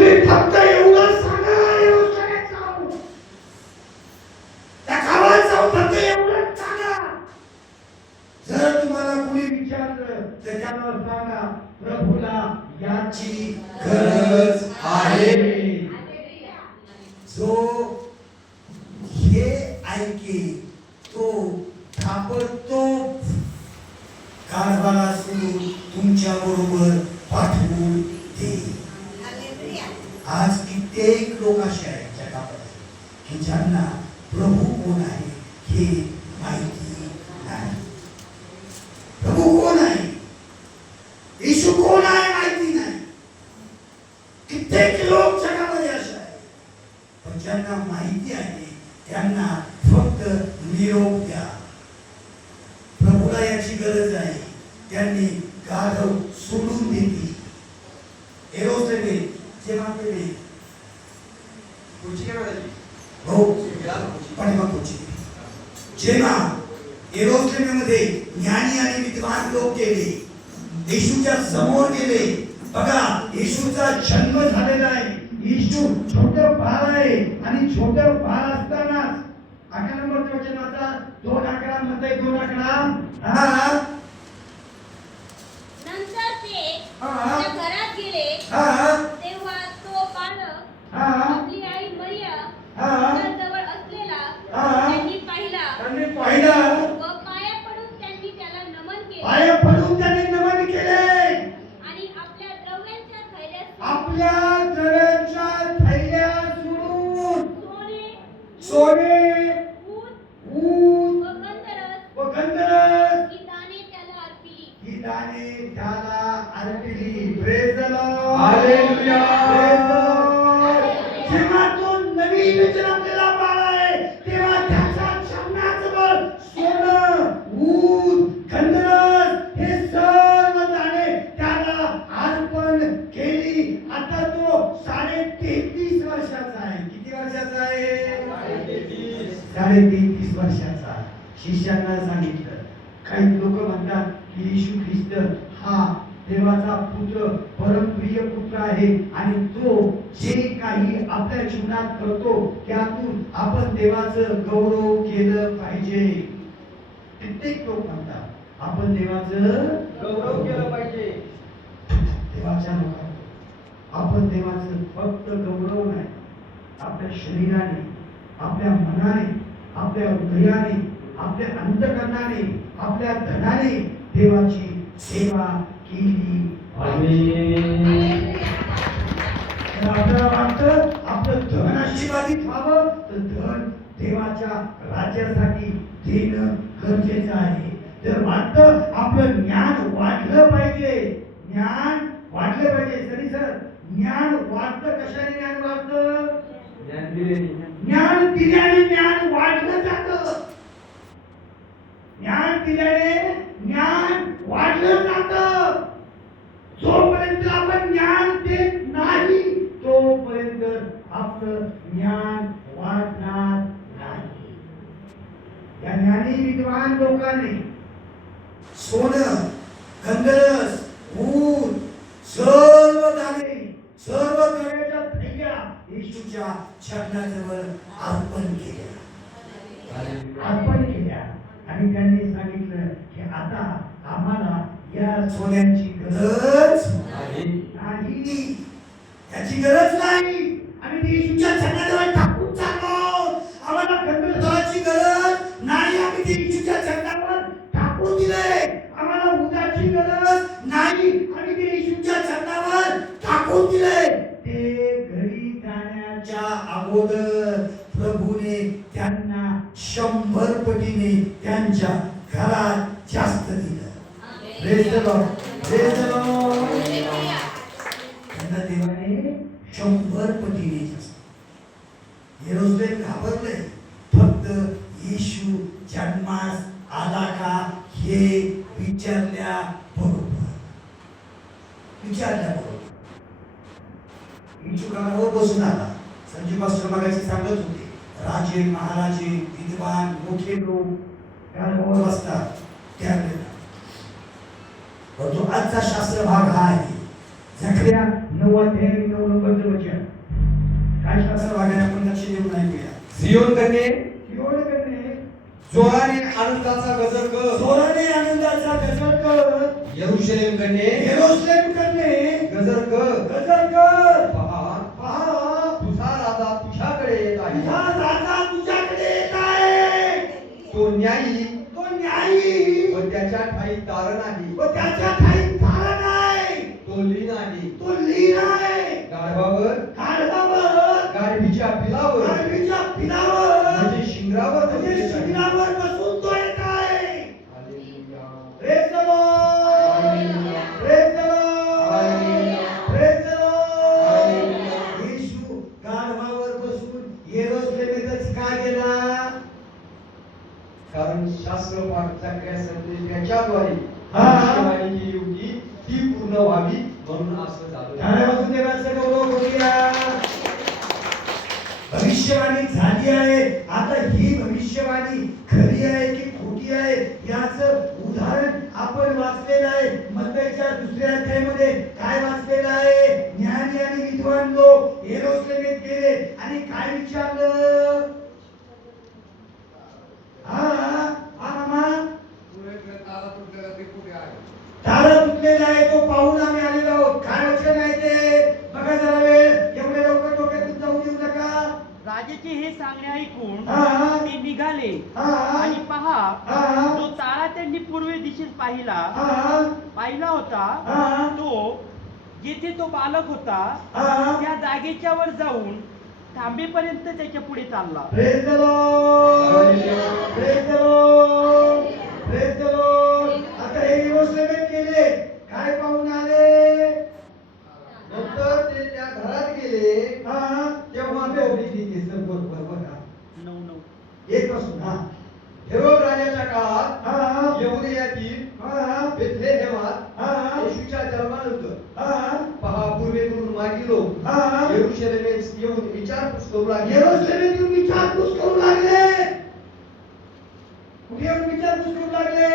तुम्ही फक्त एवढं सांगा, यहोशूआला जाऊ, त्या गावात जाऊ, फक्त एवढं सांगा. जर तुम्हाला कोणी विचारलं तर त्याला सांगा, प्रभूला याची गरज आहे. जो हे ऐके तो ताबडतोब कारभारा सोडून तुमच्या बरोबर पाठवून देईल. आज कित्येक लोक असे आहेत जगामध्ये की ज्यांना प्रभू कोण आहे हे माहिती नाही. प्रभू कोण आहे, येशू कोण आहे माहिती नाही. कित्येक लोक जगामध्ये असे आहेत, पण ज्यांना माहिती आहे त्यांना फक्त निरोप द्या. प्रभूला याची गरज आहे, त्यांनी गाढव सोडून दिली. एरोसलेमे जेव्हा केले जेव्हा एरोसलेमेमध्ये ज्ञानी आणि विद्वान लोक गेले, येशूच्या समोर गेले. बघा, येशूचा जन्म झालेला आहे. येशू छोटं बाळ आहे आणि छोटं बाळ असताना 11 नंबरच्या वचनाचा 2:11 मध्ये 2:11 नंतर ते त्या घरात गेले. तेव्हा तो बालक आपली आई मरिया जवळ असलेला त्यांनी पाहिला व पाया पडून त्यांनी त्याला नमन केले. पाया पडून त्यांनी नमन केले आणि आपल्या द्रव्यांच्या थैल्या सोडून सोने ऊन व गंधरस ही दाणे त्याला अर्पिली. Praise the Lord, hallelujah. जेव्हा तो नवीन जन्मलेला बाळ आहे तेव्हा त्याच्या जन्माजवळ सोनं, ऊन, गंधरस हे सर्व दाणे त्याला अर्पण केली. आता तो 33.5 वर्षाचा आहे. किती वर्षाचा आहे? 33.5 वर्षाचा. शिष्यांना सांगितलं. काही लोक म्हणतात की येशू ख्रिस्त हा देवाचा पुत्र, परमप्रिय पुत्र आहे आणि तो जे काही आपल्या जीवनात करतो त्यातून आपण देवाचं गौरव केलं पाहिजे. कित्येक लोक म्हणतात आपण देवाचं गौरव केलं पाहिजे. देवाच्या लोकांना आपण देवाचं फक्त गौरव नाही, आपल्या शरीराने, आपल्या मनाने, आपल्या हृदयाने, आपल्या अंतःकरणाने, आपल्या धनाने देवाची सेवा केली पाहिजे. आपल्याला वाटतं आपलं धन आशीर्वादित व्हावं तर धन देवाच्या राज्यासाठी देणं गरजेचं आहे. जर वाटतं आपलं ज्ञान वाढलं पाहिजे, ज्ञान वाढलं पाहिजे. तरी सर ज्ञान वाढतं कशाने? ज्ञान वाढतं ज्ञान दिल्याने ज्ञान वाढलं जातं. ज्ञान दिल्याने ज्ञान वाढलं जातं. जोपर्यंत आपण ज्ञान देत नाही तोपर्यंत आपलं ज्ञान वाढणार नाही. या ज्ञानी विद्वान लोकांनी सोनं, गंधरस, ऊन, सर्व दाणे, सर्व द्रव्याच्या थैल्या येशूच्या चरणाजवळ अर्पण केल्या. आणि त्यांनी सांगितलं की आता आम्हाला या सोन्याची गरज नाही, याची गरज नाही. आम्ही येशूच्या चरणाजवळ टाकून चाललो. आम्हाला गंधर्वाची गरज नाही, आम्ही येशूच्या चरणावर टाकून दिले. आम्हाला उदाची गरज नाही, आम्ही येशूच्या चरणावर टाकून दिले. ते घरी जाण्याच्या अगोदर प्रभूने त्यांना 100 पटीने त्यांच्या घरात जास्त दिलं. Praise the Lord, praise the Lord. त्यांना देवाने 100 पटीने जास्त. यरूशलेम घाबरले. फक्त येशू जन्मास आला का हे विचारल्या बरोबर येशू कानावर बसून आला. संजीव पास्टर मगाशी सांगत होते, राजे, महाराजे, विद्वान, मोठे लोक त्यावर बसतात त्यावेळेला. पण जो आजचा शास्त्र भाग हा आहे. झकर्या 9:9 9 नंबरचं वचन काय शास्त्र वागायला आपण लक्ष देऊन ऐकूया. सियोन कन्ये सियोन कन्ये जोराने आनंदाचा गजर कर. जोराने आनंदाचा गजर कर. यरूशलेम कन्ये यरूशलेम कन्ये गजर कर. गजर कर. पहा पहा तुझा राजा तुझ्याकडे येत आहे. तुझा राजा तुझ्याकडे येत आहे. तो न्यायी तो न्यायी व त्याच्या ठाई तारण आहे. व त्याच्या ठाई तारण आहे. तो लीन आहे. तो लीन आहे. गाढवावर गाढवावर गाढवीच्या पिलावर गाढवीच्या पिलावर म्हणजे शिंगरावर म्हणजे बसलेला आहे. शिंगरावर बसून तो येत आहे. Hallelujah. Praise the Lord. Praise the Lord. Praise the Lord. येशू गाढवावर बसून येरूशलेमेतच का गेला? कारण शास्त्र पाठ करण्यासाठी त्याच्याद्वारे हा. भविष्यवाणी केली होती ती पूर्ण व्हावी म्हणून असं झालं. टाळ्यावाजून देवाचं गौरव करूया. भविष्यवाणी झाली आहे. आता ही भविष्यवाणी खरी आहे की खोटी आहे याचं उदाहरण आपण वाचलेलं आहे. मत्तईच्या 2ऱ्या अध्यायामध्ये काय वाचलेलं आहे? ज्ञानी आणि विद्वान लोक येरूशलेमेत गेले आणि काय विचारलं? तारा तुटलेला आहे तो पाहून आम्ही आलेलो आहोत. काय वचन आहे ते बघा जरा वेळ. एवढे लवकर डोक्यातून जाऊ देऊ नका. राजाचे हे सांगणे ऐकून हा. ते निघाले हा. आणि पहा हा. जो तारा त्यांनी पूर्व दिशेस पाहिला होता हा. तो जिथे तो बालक होता हा. त्या जागेच्या वर जाऊन थांबेपर्यंत त्याच्या पुढे चालला. Praise the Lord. Praise the Lord. Praise the Lord. आता हे येरूशलेमेत गेले. काय पाहून आले? नंतर ते त्या घरात गेले हा. तेव्हा ठीक आहे, सर, बरोबर, बघा. 9:9 एक पासून हा. हेरोद राजाच्या काळात हा. यहुदियातील हा. बेथलेहेमात हा. येशूच्या जन्मानंतर हा. पहा पूर्वेकडून मागील लोक हा. येरूशलेमेत येऊन विचारपूस करू लागले. येरूशलेमेत येऊन विचारपूस करू लागले. कुठे येऊन विचारपूस करू लागले?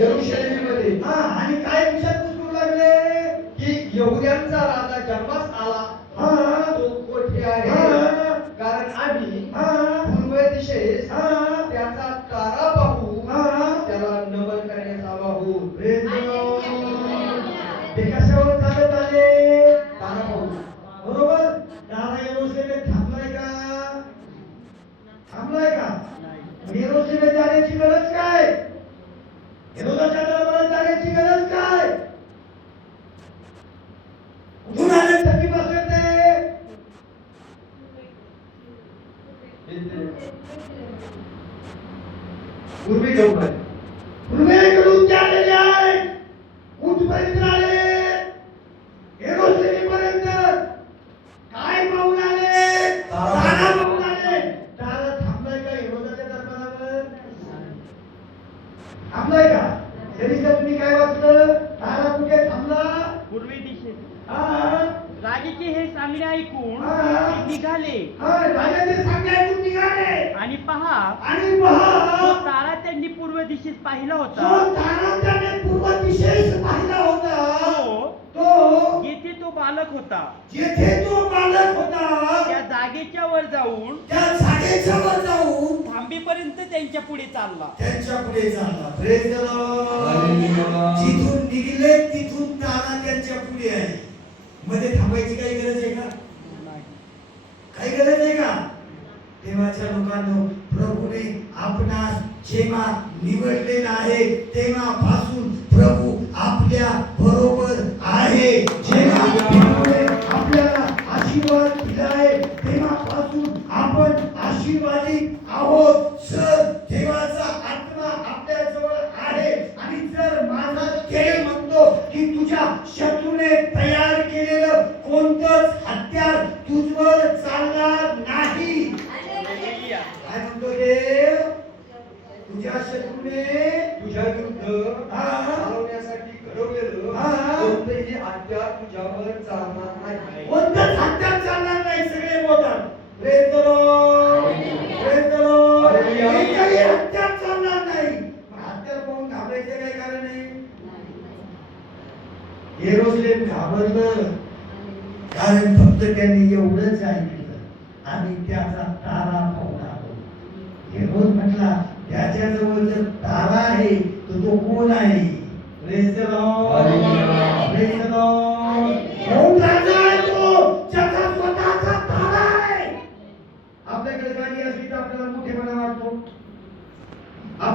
येरूशलेमेमध्ये. हा. आणि काय विचारपूस करू लागले? की यहुद्यांचा राजा जन्मास आला हा. तो कोठे आहे? हा. कारण आम्ही हा. पूर्व दिशेस हा. त्याचा तारा पाहू हा. त्याला नमन करण्यास आलो आहोत. Praise the Lord. ते कशावर चालत आले? तारा पाहू. बरोबर. तारा येरूशलेमेत थांबलाय का? थांबलाय का? येरूशलेमेत जाण्याची गरज काय? हेरोदाच्या दरबारात जाण्याची गरज काय? कुठून आले थकीपासून ते? पूर्वी जाऊ काय? पूर्वेकडून ते आलेले आहे. कुठपर्यंत आले? येरूशलेमेपर्यंत. काय पाहून आले? तारा पाहून आले. तारा थांबलाय का हेरोदाच्या दरबारावर? थांबलाय का? शरीरात तुम्ही काय वाचलं? तारा कुठे थांबला? पूर्वी दिशेस. हा. राजाचे हे सांगणे ऐकून हा. ते निघाले हा. राजाचे सांगणे ऐकून निघाले. आणि पहा आणि जो पहा तारा त्यांनी पूर्व दिशेस पाहिला होता जो तारा त्याने पूर्व दिशेस पाहिला होता तो येथे तो बालक होता जेथे तो बालक होता त्या जागेच्या वर जाऊन त्या जागेच्या वर जाऊन थांबेपर्यंत त्यांच्या पुढे चालला. त्यांच्या पुढे चालला. Praise the Lord. Hallelujah. जिथून निघले तिथून तारा त्यांच्या पुढे आहे. मध्ये थांबायची काही गरज आहे का? काही गरज आहे का? देवाच्या लोकांनो, प्रभूने आपणास जेव्हा निवडलेला आहे तेव्हापासून प्रभू आपल्या बरोबर आहे. जेव्हा प्रभूने आपल्याला आशीर्वाद दिला आहे तेव्हापासून आपण आशीर्वादित आहोत. सर, देवाचा आत्मा आपल्या जवळ आहे आणि जर माझा ध्येय म्हणतो की तुझ्या शत्रूने तयार केलेलं कोणतंच हत्यार तुझवर चालणार नाही. काय म्हणतो देव? तुझ्या शत्रूने तुझ्या विरुद्ध हा. चालवण्यासाठी घडवलेलं हा. कोणतंही हत्यार तुझ्यावर चालणार नाही. कोणतंच हत्यार चालणार नाही. सगळे बोलतात Praise the Lord. Praise the Lord. Hallelujah. एकही हत्यार चालणार नाही. पण हत्यार पाहून घाबरायचं काय कारण आहे? येरूशलेम घाबरलं. आणि फक्त त्यांनी एवढंच ऐकलं आणि त्याचा तारा पाहून आलो. हेरोद म्हटला त्याच्याजवळ जर तारा आहे तर तो कोण आहे? Praise the Lord. Hallelujah. Praise the Lord.